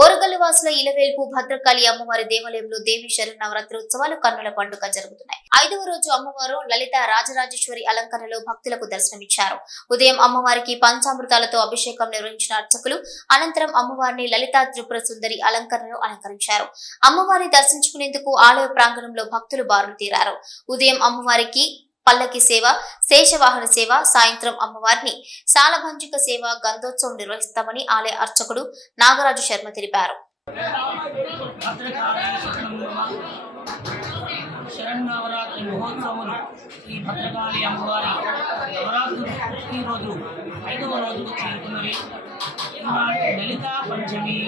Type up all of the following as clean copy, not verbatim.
ఓరుగల్లు వాసుల ఇలవేల్పు భద్రకాళి అమ్మవారి దేవాలయంలో దేవి శరన్నవరాత్రి ఉత్సవాలు కన్నుల పండుగ జరుగుతున్నాయి. 5వ రోజు అమ్మవారు లలిత రాజరాజేశ్వరి అలంకరణలో భక్తులకు దర్శనమిచ్చారు. ఉదయం అమ్మవారికి పంచామృతాలతో అభిషేకం నిర్వహించిన అర్చకులు అనంతరం అమ్మవారిని లలితా త్రిపుర సుందరి అలంకరణలో అలంకరించారు. అమ్మవారిని దర్శించుకునేందుకు ఆలయ ప్రాంగణంలో భక్తులు బారులు తీరారు. ఉదయం అమ్మవారికి పల్లకి సేవ, శేషవాహన సేవ, సాయంత్రం అమ్మవారిని సాలభంజిక సేవ, గంధోత్సవం నిర్వహిస్తామని ఆలయ అర్చకుడు నాగరాజు శర్మ తెలిపారు. శరన్నవరాత్రి మహోత్సవములు ఈ భద్రకాళి అమ్మవారి నవరాత్రులు ప్రతిరోజు 5వ రోజుకు చేరుకున్నవి. లలితా పంచమి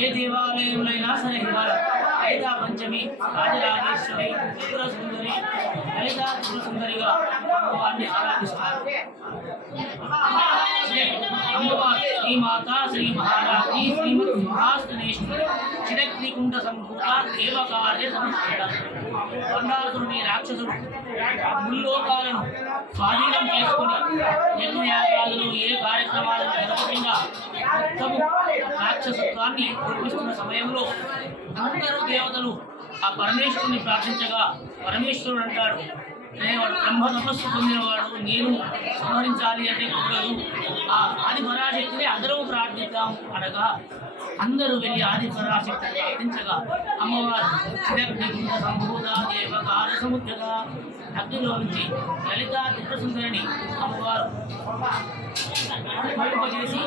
ఏ దేవాలయంలో సరే లలితా పంచమి రాజరాజేశ్వరి త్రిపుర సుందరి లలితా త్రిపుర సుందరిగా అమ్మవారిని ఆరాధిస్తారు. అమ్మవారు శ్రీమాత శ్రీ మహారాజి శ్రీమద్ సింహాసనేశ్వరి చిరగ్నికుండ సంభూత దేవకార్య సమర్పిత. బండాసురుని రాక్షసుడు ముల్లోకాలను స్వాధీనం చేసుకుని యజ్ఞయాగాదులు ఏ కార్యక్రమాలను జరపకుండా మొత్తము రాక్షసత్వాన్ని చూపిస్తున్న సమయంలో అందరూ దేవతలు ఆ పరమేశ్వరుని ప్రార్థించగా పరమేశ్వరుడు అంటాడు, వాడు బ్రహ్మ తపస్సు పొందినవాడు, నేను సంహరించాలి అంటే కుదరదు, ఆ ఆది పరాశక్తిని అందరూ ప్రార్థిద్దాము అనగా అందరూ వెళ్ళి ఆది పరాశక్తిని ప్రార్థించగా అమ్మవారు చిరగ్నికుండ సంభూత దేవకార సముద్రగా అగ్నిలో నుంచి లలితా త్రిపుర సుందరిని అమ్మవారు చేసి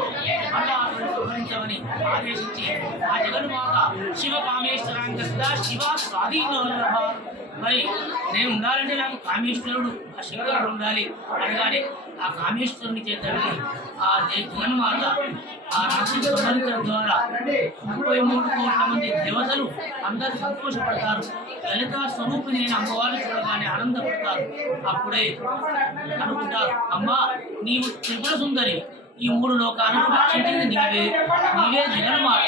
సంహరించమని ఆదేశించి ఆ జగన్మాత శివ కామేశ్వరాంగస్త శివ స్వాధీన. మరి నేను ఉండాలంటే నాకు కామేశ్వరుడు ఆ శంకరుడు ఉండాలి అనగానే ఆ కామేశ్వరుని చేత ఆ జగన్మాత ఆ రాశి సంహరించడం ద్వారా 33 కోట్ల మంది దేవతలు అందరూ సంతోషపడతారు. లలితా స్వరూపిణి అయిన అమ్మవారిని చూడగానే ఆనందపడతారు. అప్పుడే అనుకుంటారు, అమ్మా నీవు త్రిపుర సుందరి, ఈ 3 లోకాలను రక్షించింది నీవే, నీవే జగన్మాత,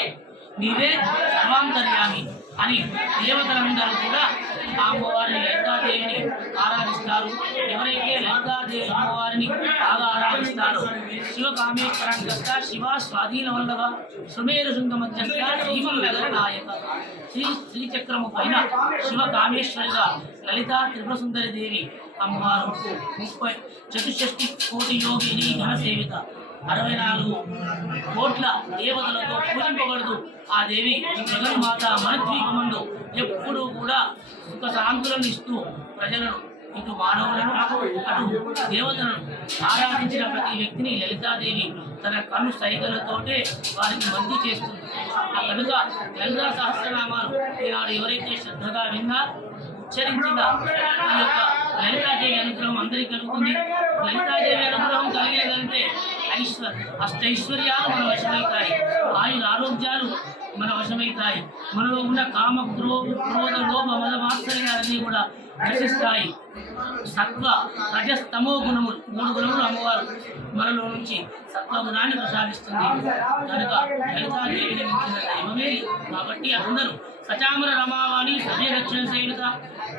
నీవే సర్వాంతర్యామి అని దేవతలందరూ కూడా ఆ అమ్మవారిని లలితాదేవిని ఆరాధిస్తారు. ఎవరైతే లలితాదేవి అమ్మవారిని బాగా ఆరాధిస్తారో శివ కామేశ్వరాంగస్త శివ స్వాధీన వల్లభ సుమేరు శృంగ మధ్యస్థ శ్రీమంగళ నాయక శ్రీచక్రము పైన శివ కామేశ్వరిగా లలితా త్రిపుర సుందరి దేవి అమ్మవారు 34 కోటి యోగిని ఘనసేవిత 64 కోట్ల దేవతలతో పూజింపబడుతూ ఆ దేవి జగన్మాత మనద్వీపమందు ఎప్పుడూ కూడా సుఖ శాంతులను ఇస్తూ ప్రజలను ఇటు మానవులను అటు దేవతలను ఆరాధించిన ప్రతి వ్యక్తిని లలితాదేవి తన కన్ను సైగలతోటే వారికి మంచి చేస్తుంది. ఆ కనుక లలితా సహస్రనామాలు ఈనాడు ఎవరైతే శ్రద్ధగా విన్నా ఉచ్చరించిన ఈ యొక్క లలితాదేవి అనుగ్రహం అందరికీ కలుగుతుంది. లలితాదేవి అనుగ్రహం కలిగేదంటే అష్టైశ్వర్యాలు మన వశమవుతాయి, ఆయుర ఆరోగ్యాలు మన వశమవుతాయి, మనలో ఉన్న కామ క్రోధ లోభ మద మాత్సర్యాలన్నీ కూడా నశిస్తాయి. సత్వ రజస్తమో గుణములు 3 గుణములు అమ్మవారు మనలో నుంచి సత్వగుణాన్ని ప్రసాదిస్తుంది. కనుక లలితాదేవిని మించిన దైవమే కాబట్టి అందరూ సచామర రమావాణి సభ్య రక్షణ సేవిత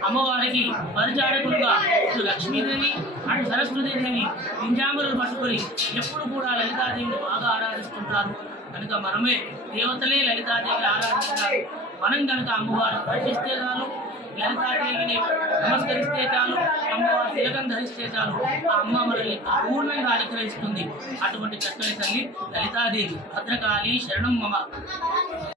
అమ్మవారికి పరిచారకులుగా ఇటు లక్ష్మీదేవి అటు సరస్వతీదేవి పింజామరులు పట్టుకొని ఎప్పుడు కూడా లలితాదేవిని బాగా ఆరాధిస్తుంటారు. కనుక మనమే దేవతలే లలితాదేవిని ఆరాధిస్తున్నారు. మనం కనుక అమ్మవారు దర్శిస్తే చాలు, లలితాదేవిని నమస్కరిస్తే చాలు, అమ్మవారి తిలకం ధరిస్తే చాలు, ఆ అమ్మ మనల్ని పూర్ణంగా అనుగ్రహిస్తుంది. అటువంటి చక్కని తల్లి లలితాదేవి భద్రకాళి శరణం మమ.